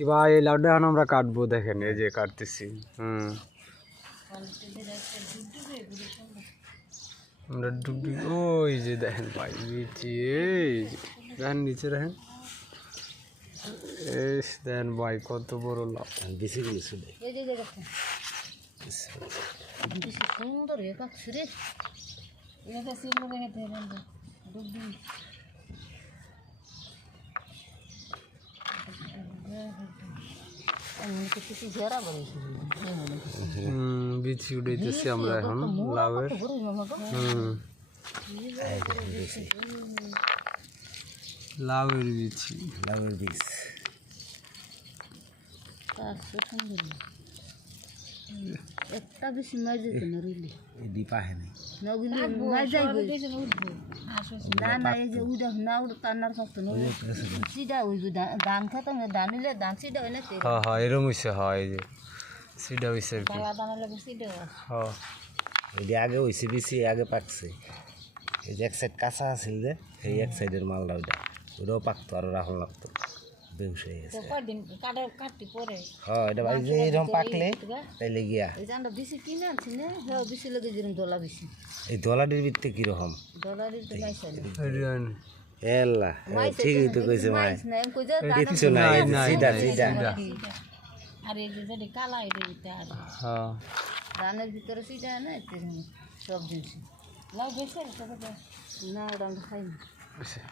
কি ভাই এই লাউটা এখন আমরা কাটবো, দেখেন এই যে কাটতেছি। আমরা ডুবডুব ওই যে দেখেন ভাই নিচে, এই যে দেখেন নিচে দেখেন, এস দেখেন ভাই কত বড় লাউ। বেশি কিছু নেই। সুন্দর রে এটা সিল রে হেতে ডুবডুব বিচি উড়াইতেছি আমরা এখন লাউয়ের। লাউয়ের বিচি, লাউয়ের বীজ একটা বেশি মার যেত না রইলে ডিপা হয় নাই না না এই যে উড়া না উড়া টান্নার কষ্ট না সিধা ওই ধান খাতাম ধানিলে ধান সিধা হয় না হ্যাঁ হ্যাঁ এরম হয়েছে, হয় এই যে সিডা হয়েছে আর কি। হ্যাঁ এটি আগে হয়েছে বেশি আগে পাকছে। এই যে এক সাইড কাঁচা আছিল যে সেই এক সাইডের মালটা ওটাও পাকতো আরও রাখুন লাগতো, বেউস হয়ে গেছে। হ্যাঁ এটা ভাই যে এরকম পাকলে তাইলে গিয়া বেশি কিনে আনছি না হ্যাঁ বেশি লাগে যেরকম দলা বেশি এই দলাটির ভিত্তি কিরকম ডলারের তো নাই এল্লা ঠিকই তো কইছে মাই কিচ্ছু নাই সিধা সিধা আর এই যে যেটা কালা এটা হ্যাঁ ধানের ভিতরে সিধা না সব জিনিস লাউ বেশি না ওটা আমরা খাই না।